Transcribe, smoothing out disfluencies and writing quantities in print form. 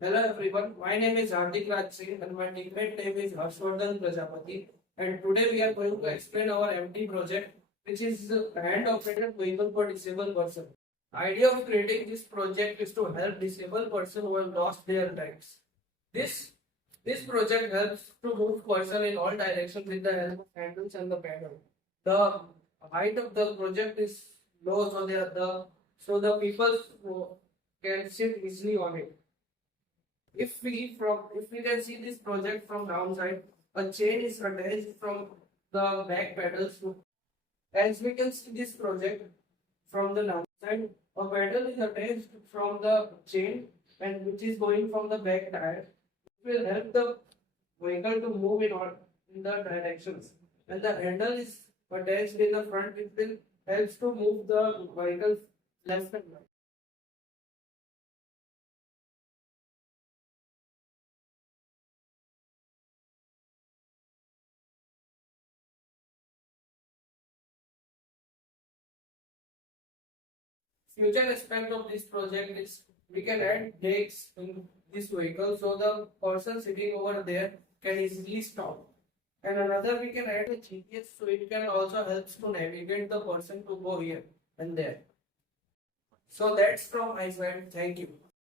Hello everyone, my name is Hardik Raj Singh and my teammate name is Harshvardhan Prajapati, and today we are going to explain our MT project, which is a hand-operated vehicle for disabled person. Idea of creating this project is to help disabled person who have lost their legs. This this project helps to move person in all directions with the help of handles and the pedal. The height of the project is low, so the people can sit easily on it. If we can see this project from downside, a chain is attached from the back pedals to, as we can see this project from the downside, a pedal is attached from the chain and which is going from the back tire. It will help the vehicle to move in the directions. And the handle is attached in the front, it will helps to move the vehicle left and right. Future aspect of this project is we can add brakes in this vehicle so the person sitting over there can easily stop. And another we can add a GPS so it can also helps to navigate the person to go here and there. So that's from my side. Thank you.